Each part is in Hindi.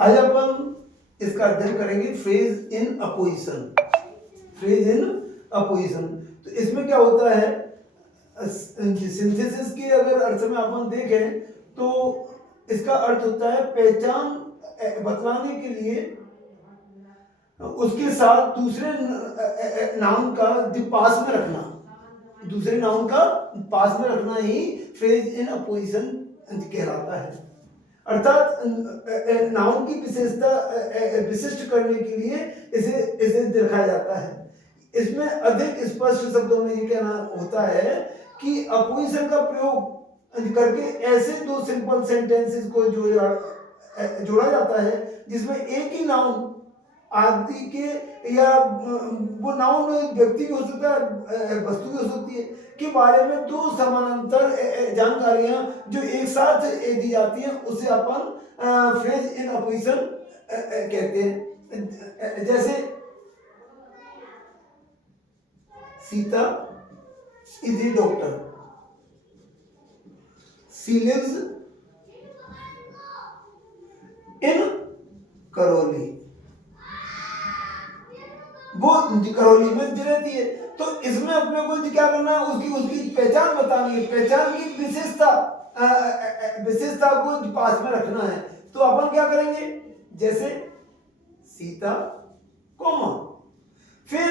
आज अपन इसका अध्ययन करेंगे phrase in opposition. Phrase in opposition, तो इसमें क्या होता है, सिंथेसिस के अगर अर्थ में अपन देखें तो इसका अर्थ होता है पहचान बतलाने के लिए उसके साथ दूसरे नाउन का पास में रखना, दूसरे नाउन का पास में रखना ही फ्रेज इन अपोजिशन कहलाता है। अर्थात नाउन की विशेषता विशिष्ट करने के लिए इसे इसे दिखाया जाता है। इसमें अधिक स्पष्ट शब्दों में ये कहना होता है कि अपोजिशन का प्रयोग करके ऐसे दो सिंपल सेंटेंसेस को जोड़ा जाता है जिसमें एक ही नाउन आदि के, या वो नाउन व्यक्ति भी हो सकता है, वस्तु भी हो सकती है, के बारे में दो समानांतर जानकारियां जो एक साथ दी जाती हैं उसे अपन फ्रेज इन अपोजिशन कहते हैं। जैसे Sita is a doctor, she lives in Karauli, वो करौली में रहती है। तो इसमें अपने को क्या करना है, उसकी उसकी पहचान बतानी है, पहचान की विशेषता को पास में रखना है। तो अपन क्या करेंगे, जैसे सीता कोमा, फिर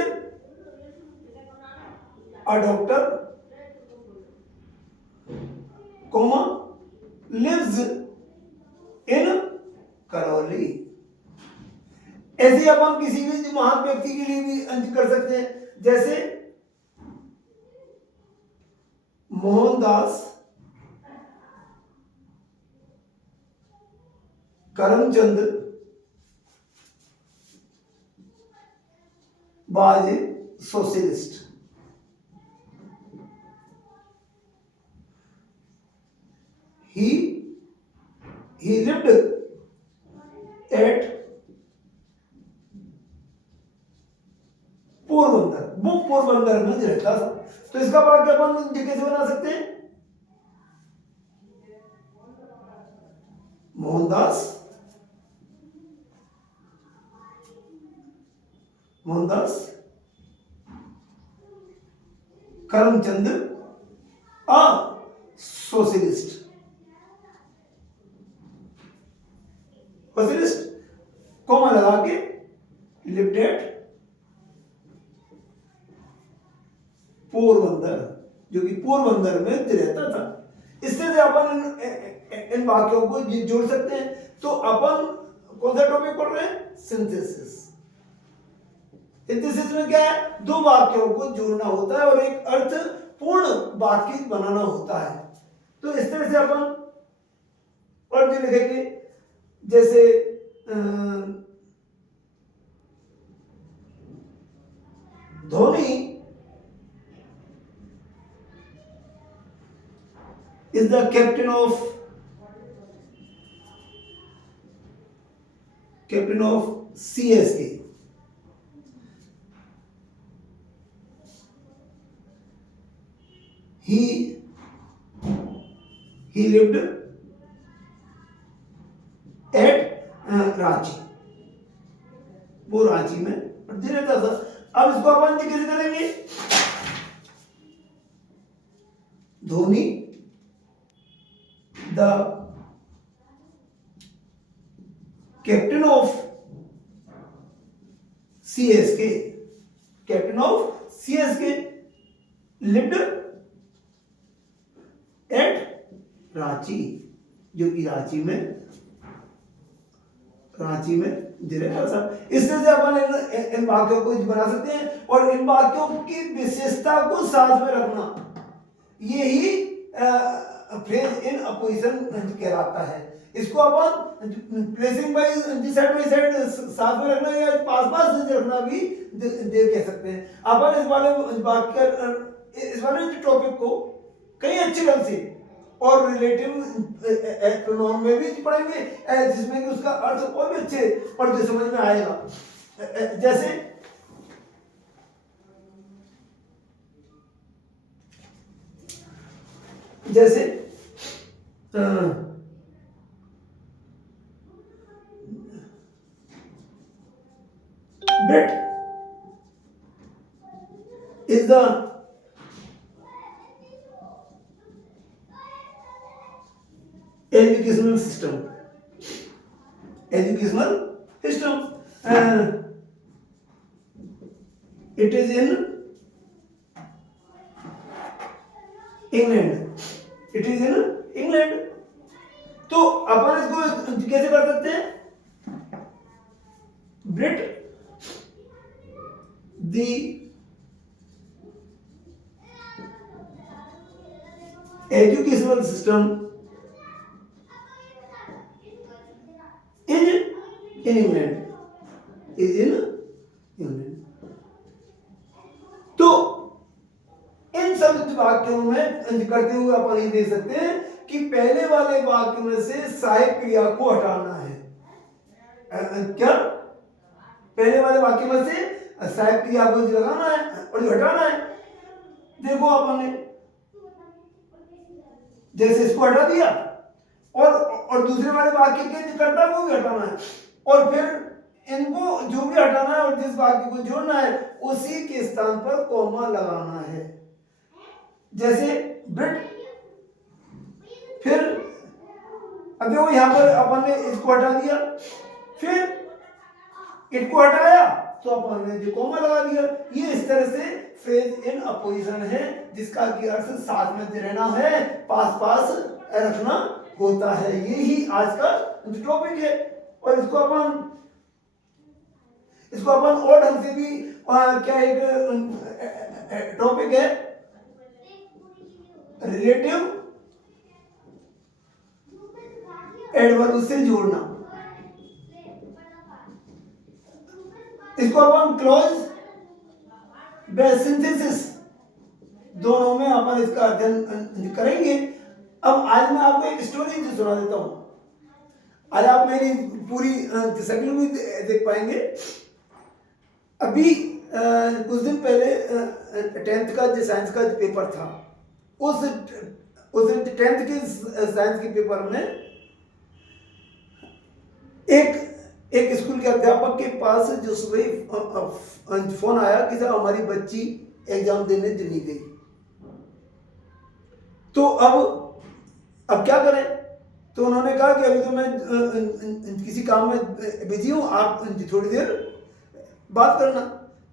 a doctor comma lives in Karauli. ऐसे अपन किसी भी महान व्यक्ति के लिए भी अंत कर सकते हैं, जैसे Mohandas Karamchand was a socialist. he lived at Porbandar, वो पोरबंदर में रहता था। तो इसका वाक्य अपन कैसे बना सकते हैं, Mohandas Karamchand a socialist, comma लगा के लिव्ड एट पोरबंदर, जो कि पोरबंदर में रहता था। इससे से अपन इन वाक्यों को जोड़ सकते हैं। तो अपन कौन सा टॉपिक पढ़ रहे हैं, सिंथेसिस। सिंथेसिस में क्या है, दो वाक्यों को जोड़ना होता है और एक अर्थ पूर्ण वाक्य बनाना होता है। तो इस तरह से अपन और भी लिखेंगे, जैसे Dhoni is the captain of CSK. He lived at Ranchi, वो रांची में रहता था। अब इसको अपन कैसे करेंगे, Dhoni the captain of CSK lived at Ranchi, जो कि रांची में रहता था। इस तरह से अपन इन वाक्यों को बना सकते हैं और इन वाक्यों की विशेषता को साथ में रखना, यही फ्रेज इन अपोजिशन कहलाता है। इसको अपन प्लेसिंग बाय साइड साथ में रखना या पास रखना भी कह सकते हैं। अपन इस वाले टॉपिक को कई अच्छे ढंग से और रिलेटिव प्रोनाउन में भी पढ़ेंगे, जिसमें कि उसका अर्थ और भी अच्छे पढ़ते समझ में आएगा। जैसे BRIT is the educational system. Educational system. It is in England. It is in England. तो अपन इसको कैसे कर सकते हैं? Brit the educational system in England. Is in England. तो इन सब वाक्यों में करते हुए अपन ये देख सकते हैं कि पहले वाले वाक्य में से सहायक क्रिया को हटाना है. क्या? पहले वाले वाक्य में से सहायक क्रिया को लगाना है और जो हटाना है. देखो अपन ने जैसे इसको हटा दिया और दूसरे वाले वाक्य के कर्ता को भी हटाना है और फिर इनको जो भी हटाना है और जिस वाक्य को जोड़ना है उसी के स्थान पर कॉमा लगाना है. जैसे ब्रिट. फिर अब देखो यहां पर अपन ने इसको हटा दिया, फिर इनको हटाया तो अपन ने जो कॉमा लगा दिया. ये इस तरह से फ्रेज इन अपोजिशन है जिसका कि अर्थ साथ में रहना है, पास पास रखना होता है. यही आज का टॉपिक है और इसको अपन और ढंग से भी क्या एक टॉपिक है रिलेटिव एडवर्ब से जोड़ना. इसको अपन क्लोज बेस सिंथेसिस दोनों में अपन इसका अध्ययन करेंगे. अब आज मैं आपको एक स्टोरी सुना देता हूं. आज आप मेरी पूरी शक्ल भी देख पाएंगे. अभी कुछ दिन पहले 10th का जो साइंस का पेपर था, उस 10th के साइंस के पेपर में एक स्कूल के अध्यापक के पास जो सुबह फोन आया कि साहब हमारी बच्ची एग्जाम देने दिल्ली गई. तो अब क्या करें? तो उन्होंने कहा कि अभी तो मैं किसी काम में बिजी हूँ, आप थोड़ी देर बात करना.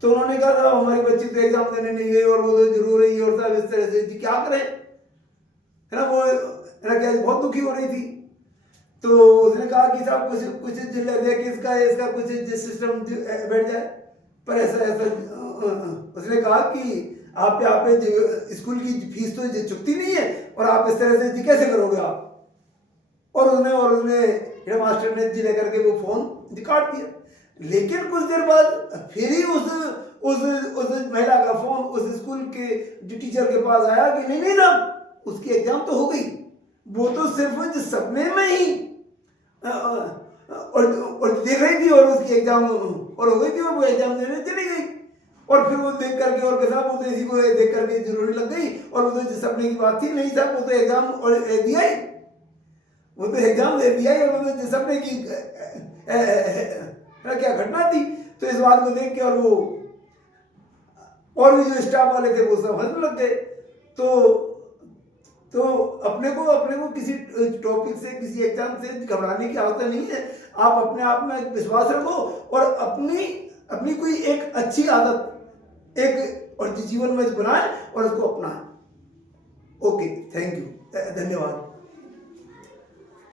तो उन्होंने कहा था हमारी बच्ची तो एग्जाम देने नहीं गई और वो तो रो रही है और सब इस तरह से, क्या करें, है ना. वो क्या बहुत दुखी हो रही थी. तो उसने कहा कि साहब कुछ जिला दे कि इसका कुछ सिस्टम बैठ जाए. पर ऐसा उसने कहा कि आप यहाँ पे स्कूल की फीस तो चुकती नहीं है और आप इस तरह से कैसे करोगे आप. और उसने हेड मास्टर ने जी लेकर के वो फोन काट दिया. लेकिन कुछ देर बाद फिर ही उस महिला का फोन उस स्कूल के टीचर के पास आया कि नहीं ना उसकी एग्जाम तो हो गई, वो तो सिर्फ सपने में ही और देख रही थी और उसकी एग्जाम और हो गई थी और वो एग्जाम देने चली गई. और फिर वो देख करके और के साथ वो तो इसी को देख करके जरूरी लग गई और वो तो जिस सपने की बात थी नहीं साहब वो तो एग्जाम और दिया ही, वो तो एग्जाम दे दिया ही और वो तो जिस सपने की क्या घटना थी. तो इस बात को देख के और भी जो स्टाफ वाले थे वो सब हंसने लग गए. तो अपने को किसी टॉपिक से किसी एग्जाम से घबराने की आवश्यकता नहीं है. आप अपने आप में विश्वास रखो और अपनी कोई एक अच्छी आदत एक और जीवन में बनाए और उसको अपनाएं. ओके, थैंक यू, धन्यवाद.